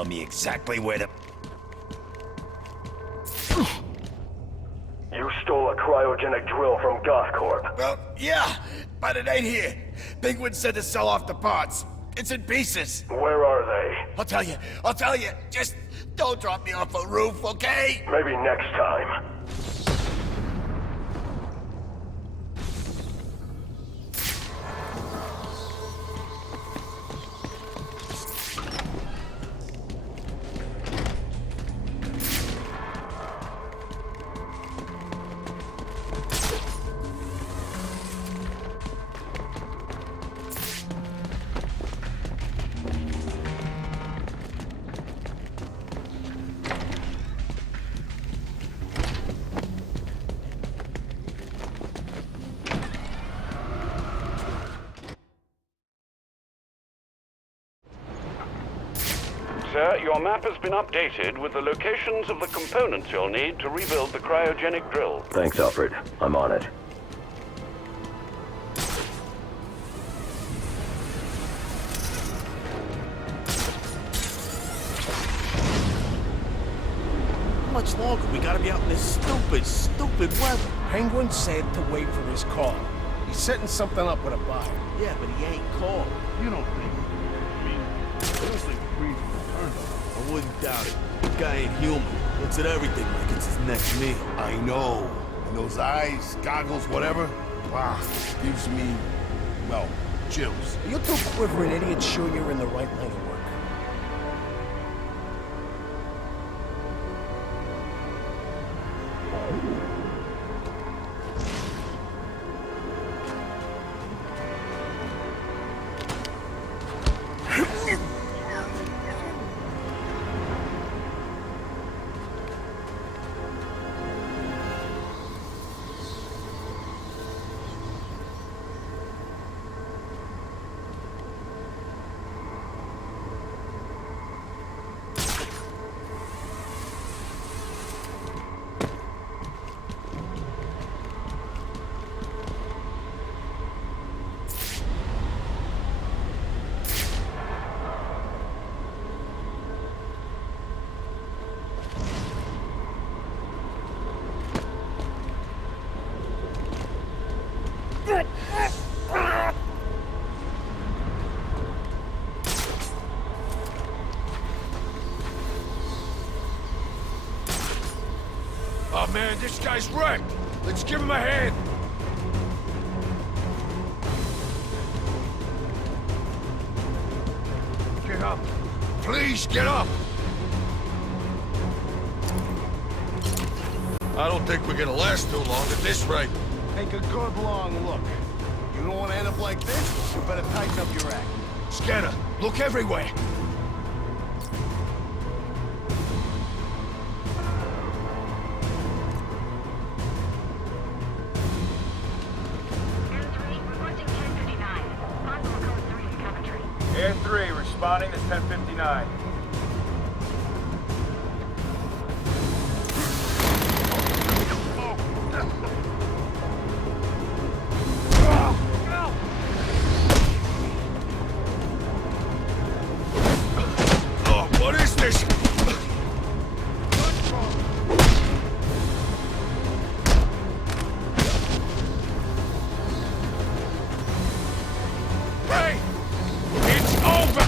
tell me exactly where to... You stole a cryogenic drill from Gothcorp. Well, yeah, but it ain't here. Penguin said to sell off the parts. It's in pieces. Where are they? I'll tell you. Just don't drop me off a roof, okay? Maybe next time. Sir, your map has been updated with the locations of the components you'll need to rebuild the cryogenic drill. Thanks, Alfred. I'm on it. How much longer? We gotta be out in this stupid weather. Penguin said to wait for his call. He's setting something up with a buyer. Yeah, but he ain't called. You don't think? I mean, seriously, breathe turned on. I wouldn't doubt it. The guy ain't human. Looks at everything like it's his next meal. I know. And those eyes, goggles, whatever, wow, gives me, well, chills. Are you two quivering idiots sure you're in the right line of work? Oh man, this guy's wrecked. Let's give him a hand. Get up. Please, get up. I don't think we're gonna last too long at this rate. Take a good long look. You don't want to end up like this? You better tighten up your act. Scanner, look everywhere. Air 3, responding to 1059. Oh, what is this? Hey! It's over!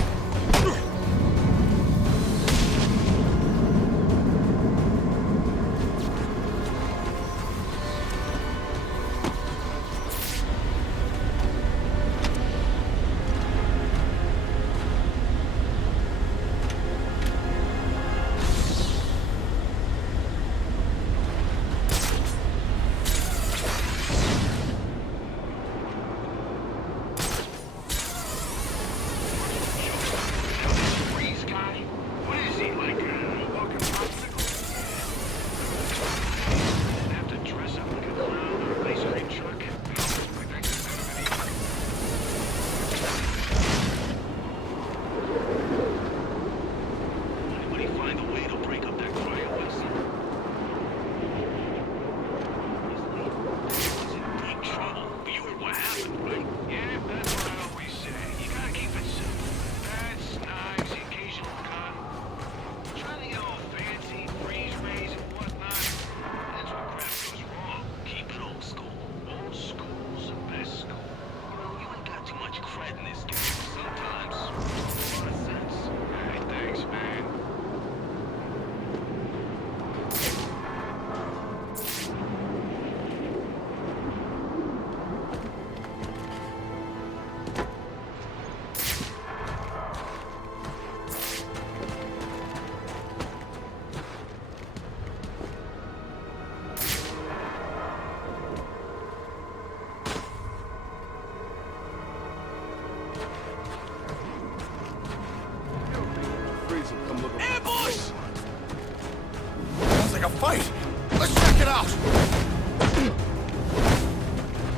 out!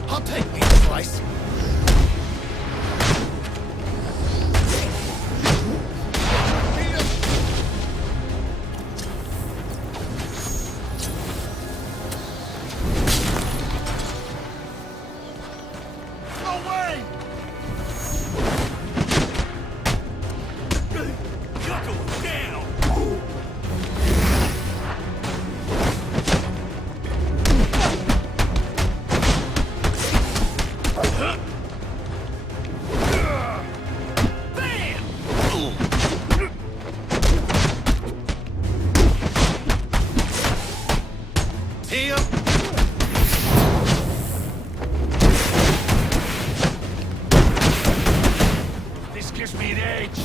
I'll take me a slice. No way! You're going down! Tim! This gives me an edge.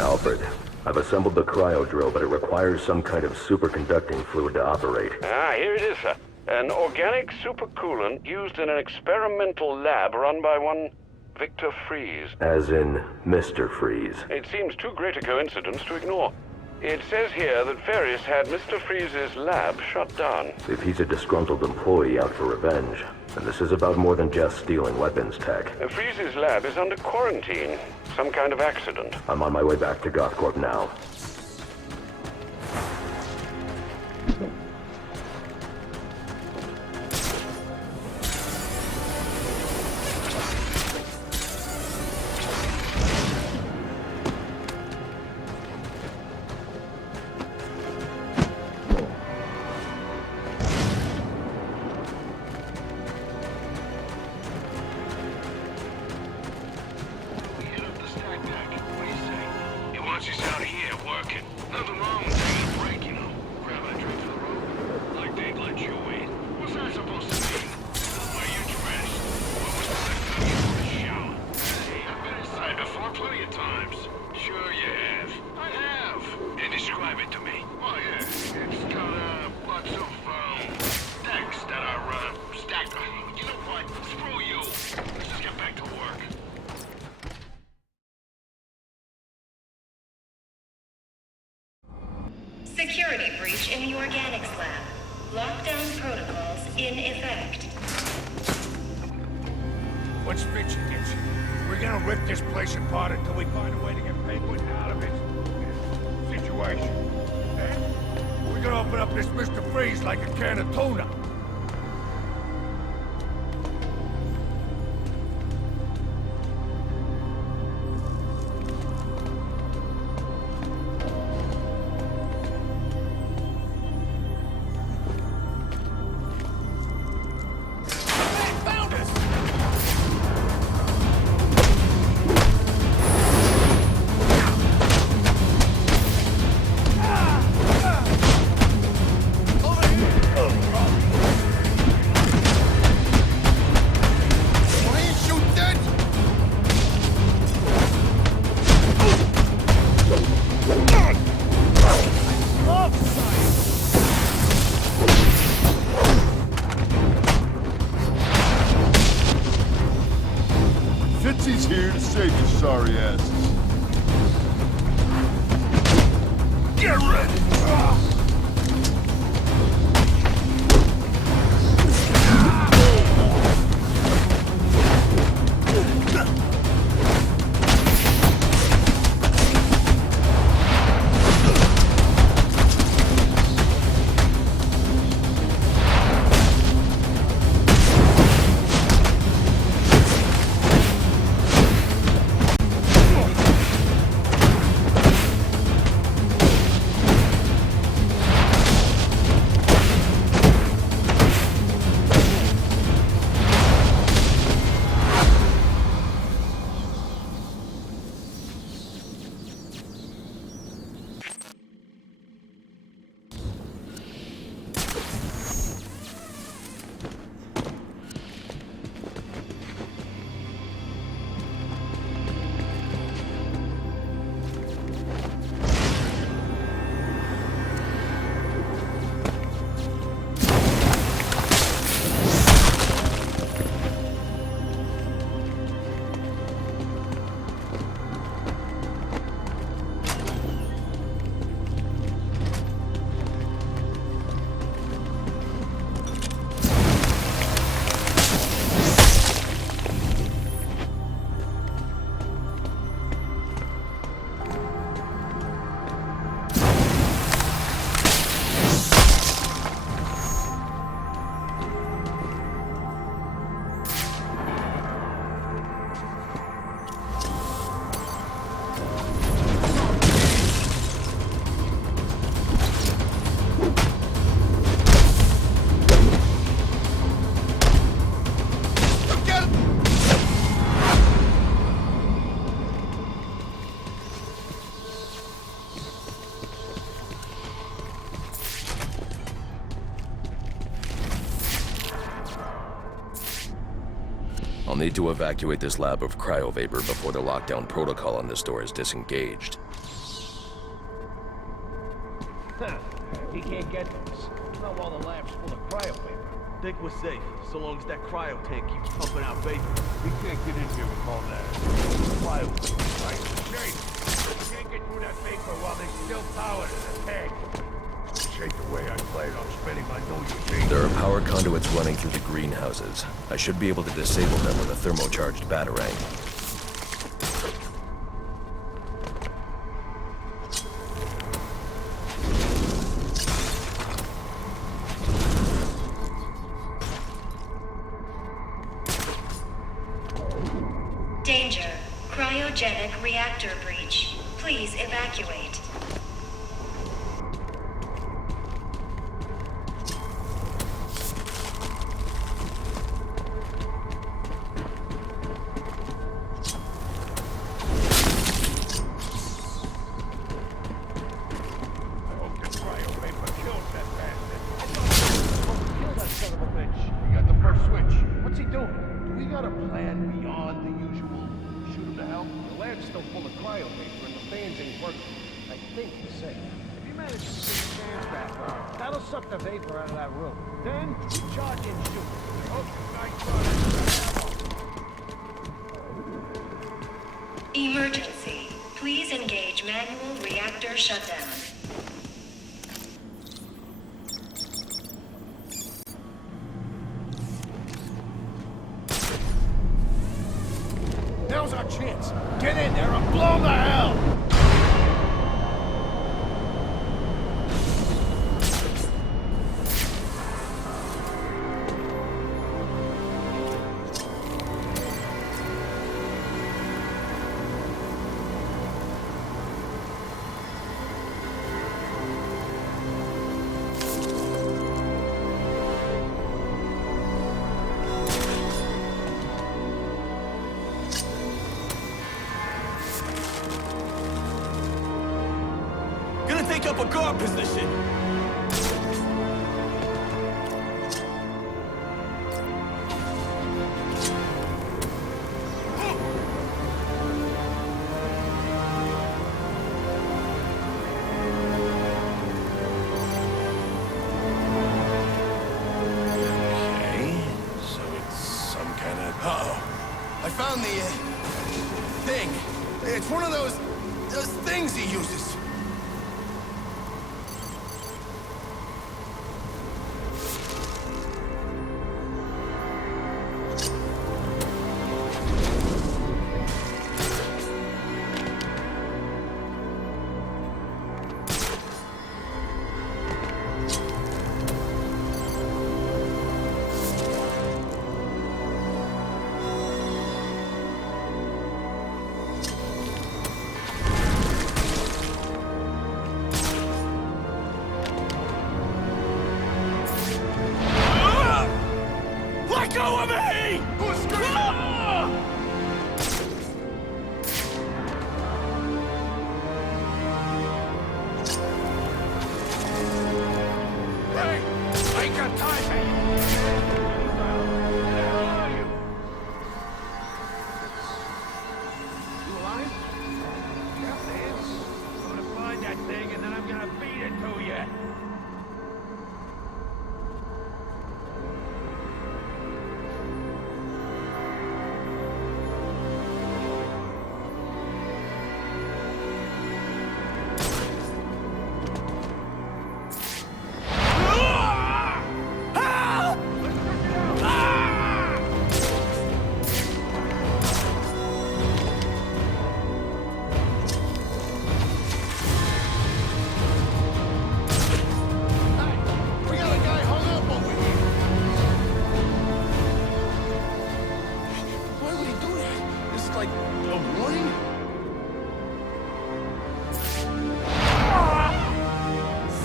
Alfred, I've assembled the cryo drill, but it requires some kind of superconducting fluid to operate. Here it is, sir. An organic supercoolant used in an experimental lab run by one Victor Freeze. As in Mr. Freeze. It seems too great a coincidence to ignore. It says here that Ferris had Mr. Freeze's lab shut down. If he's a disgruntled employee out for revenge, then this is about more than just stealing weapons tech. Freeze's lab is under quarantine. Some kind of accident. I'm on my way back to Gothcorp now. Security breach in the organics lab. Lockdown protocols in effect. What's Fitch against you? We're gonna rip this place apart until we find a way to get Penguin out of its situation. Then, we're gonna open up this Mr. Freeze like a can of tuna. Fitzy's here to save your sorry asses. Get ready! need to evacuate this lab of cryovapor before the lockdown protocol on this door is disengaged. He can't get to us. Not while the lab's full of cryo paper. Think we're safe, so long as that cryo tank keeps pumping out vapor. We can't get in here with all that. Cryo, right? Shake! We can't get through that vapor while there's still power to the tank. Shake the way I plan on spending my New Year's Eve. There are power conduits running through the greenhouses. I should be able to disable them with a thermocharged batarang. Danger. Cryogenic reactor breach. Please evacuate. I hope the cryo vapor kills that bastard. Kill that son of a bitch. You got the first switch. What's he doing? Do we got a plan beyond the usual shoot him to hell? The lab's still full of cryo paper and the fans ain't working. I think we're safe. If you manage to get the fans back on, that'll suck the vapor out of that room. Then we charge and shoot. Oh, nice try. Emergency. Please engage manual reactor shutdown. Now's our chance. Get in there and blow 'em to hell! Gonna take up a guard position. Okay, so it's some kind of... Uh-oh. I found the, thing. It's one of those things he uses. Let go of me! Who's screaming? Hey! I ain't got time, man! Who the hell are you? You alive? Yeah, man. I'm gonna find that thing and then I'm gonna feed it to you. We got a guy hung up over here. Why would he do that? This is like a warning?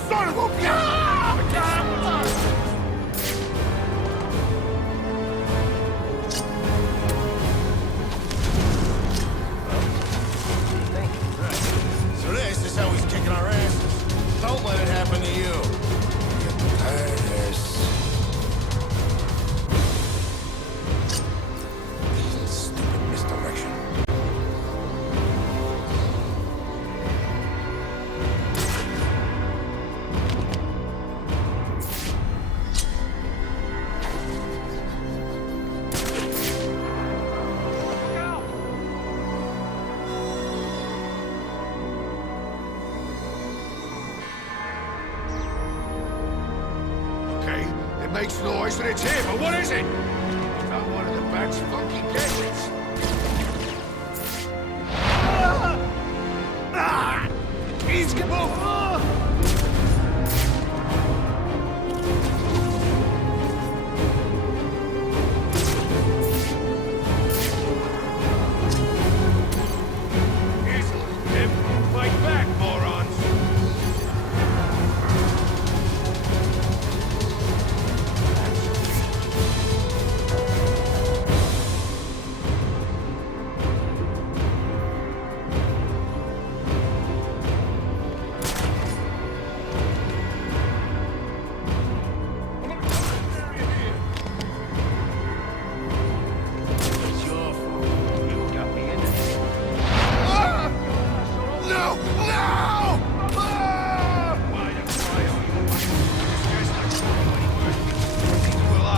Son of a bitch! So this is how he's kicking our asses. Don't let it happen to you. Get tired of this. makes noise and it's here, but what is it? Not one of the bat's funky gadgets. He's gonna... Fight back, morons! It's your fault. You got me into this. No! No! Ah! Why the cryo? This guy's not showing any mercy. Neither will I.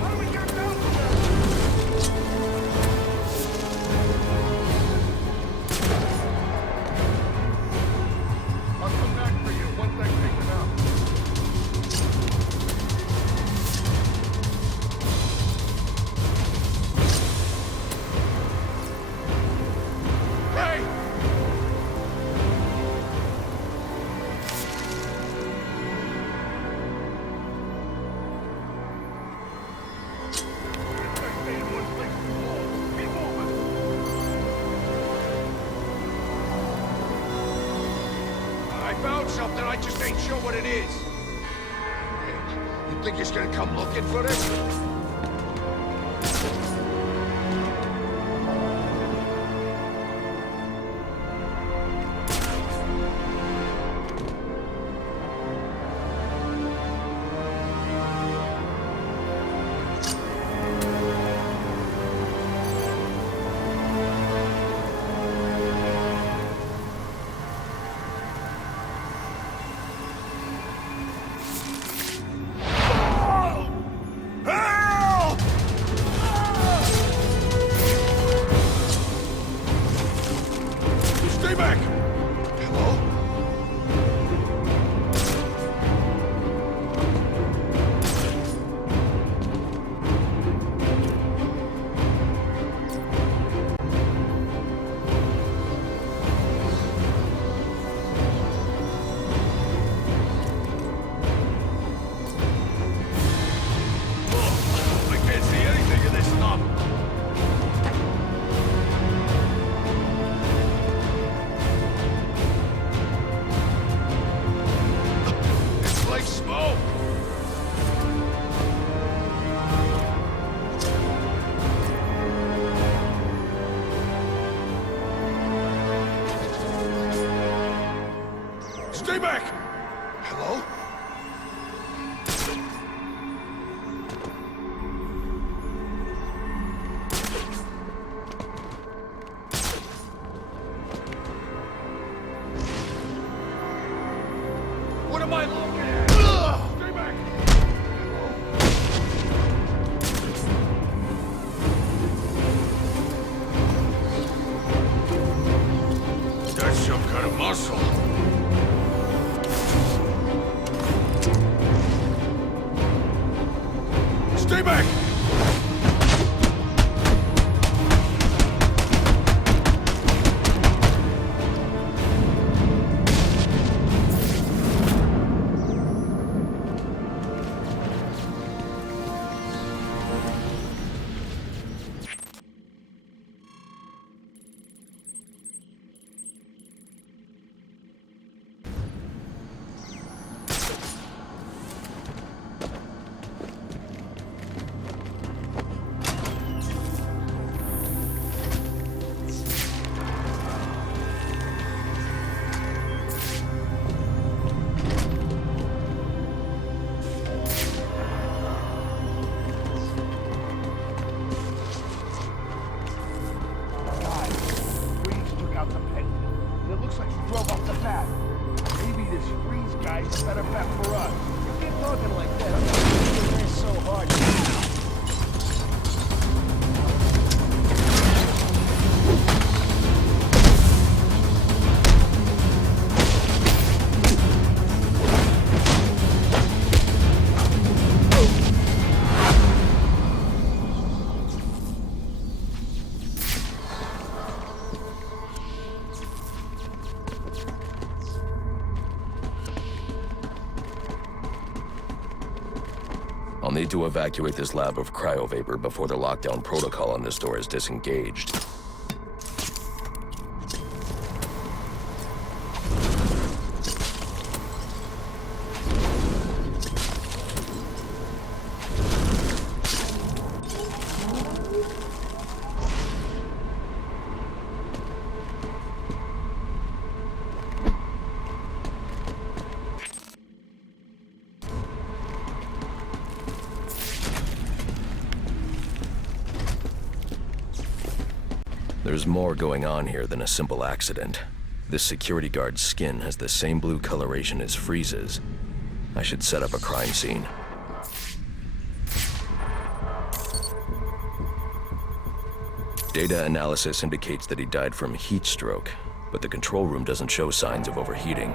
How do we get down there? I'll come back for you once I take him out. Hey! Stay in one place too long. Be moving. I found something, I just ain't sure what it is. You think he's gonna come looking for this? Help! Stay back! Hello? I can't see anything in this stuff. It's like smoke. Stay back! Hello? What am I looking at? Stay back! That's some kind of muscle. Stay back! Looks like he drove off the path. Maybe this Freeze guy's a better bet for us. You get those talking like that, I'm gonna kick your ass so hard. I'll need to evacuate this lab of cryovapor before the lockdown protocol on this door is disengaged. There's more going on here than a simple accident. This security guard's skin has the same blue coloration as Freeze's. I should set up a crime scene. Data analysis indicates that he died from heat stroke, but the control room doesn't show signs of overheating.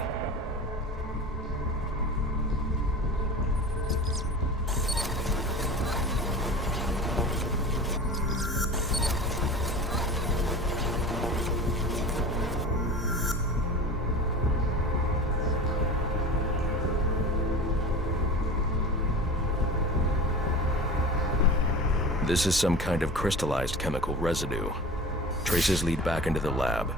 This is some kind of crystallized chemical residue. Traces lead back into the lab.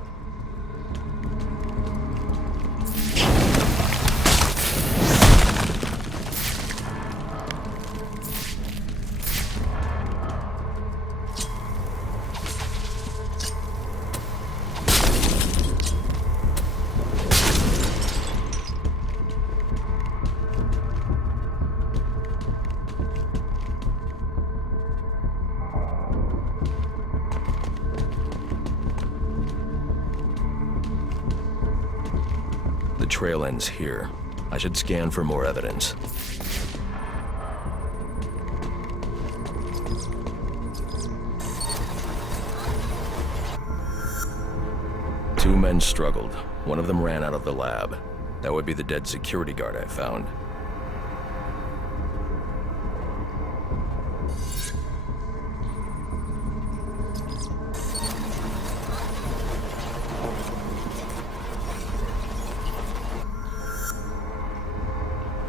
The trail ends here. I should scan for more evidence. Two men struggled. One of them ran out of the lab. That would be the dead security guard I found.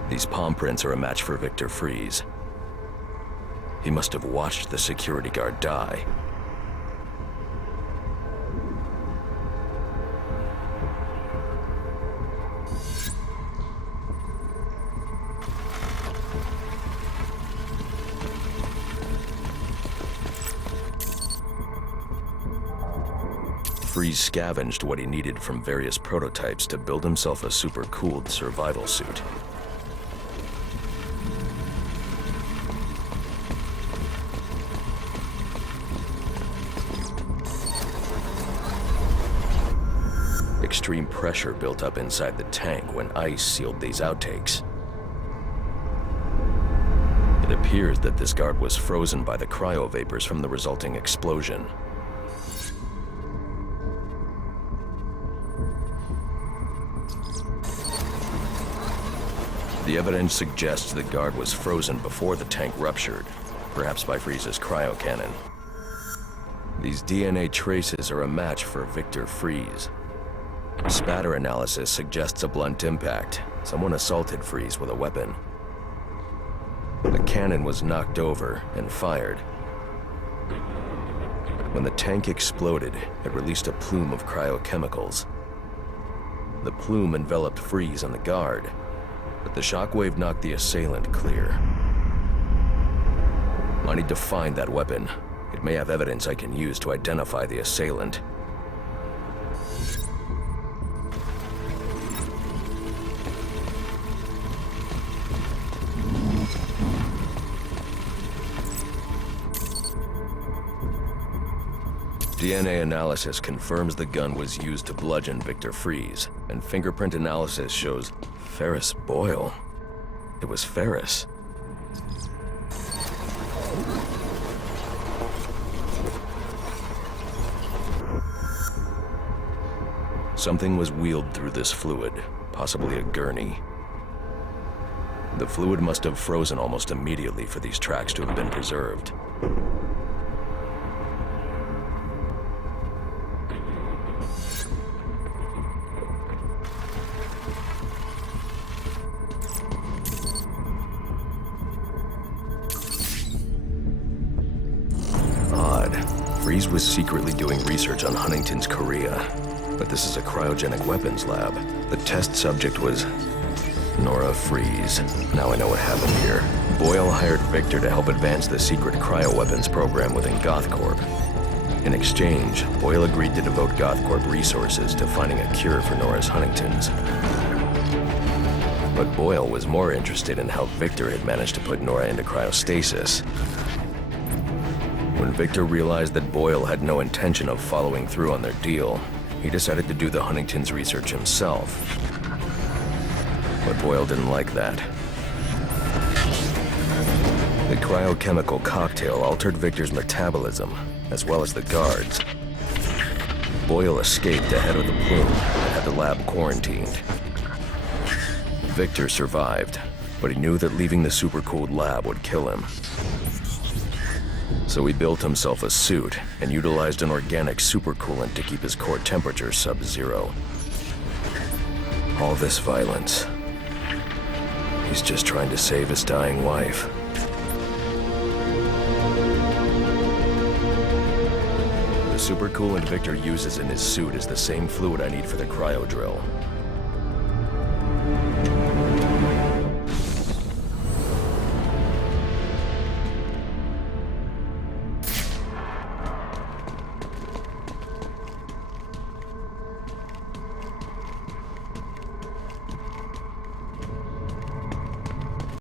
These palm prints are a match for Victor Freeze. He must have watched the security guard die. Freeze scavenged what he needed from various prototypes to build himself a super-cooled survival suit. Extreme pressure built up inside the tank when ice sealed these outtakes. It appears that this guard was frozen by the cryovapors from the resulting explosion. The evidence suggests the guard was frozen before the tank ruptured, perhaps by Freeze's cryocannon. These DNA traces are a match for Victor Freeze. Spatter analysis suggests a blunt impact. Someone assaulted Freeze with a weapon. The cannon was knocked over and fired. When the tank exploded, it released a plume of cryochemicals. The plume enveloped Freeze and the guard, but the shockwave knocked the assailant clear. I need to find that weapon. It may have evidence I can use to identify the assailant. DNA analysis confirms the gun was used to bludgeon Victor Freeze, and fingerprint analysis shows Ferris Boyle. It was Ferris. Something was wheeled through this fluid, possibly a gurney. The fluid must have frozen almost immediately for these tracks to have been preserved. Odd. Freeze was secretly doing research on Huntington's Korea. But this is a cryogenic weapons lab. The test subject was Nora Freeze. Now I know what happened here. Boyle hired Victor to help advance the secret cryoweapons program within GothCorp. In exchange, Boyle agreed to devote GothCorp resources to finding a cure for Nora's Huntingtons. But Boyle was more interested in how Victor had managed to put Nora into cryostasis. When Victor realized that Boyle had no intention of following through on their deal, he decided to do the Huntington's research himself. But Boyle didn't like that. The cryochemical cocktail altered Victor's metabolism, as well as the guards. Boyle escaped ahead of the plume and had the lab quarantined. Victor survived, but he knew that leaving the supercooled lab would kill him. So he built himself a suit and utilized an organic supercoolant to keep his core temperature sub-zero. All this violence. He's just trying to save his dying wife. The supercoolant Victor uses in his suit is the same fluid I need for the cryo drill.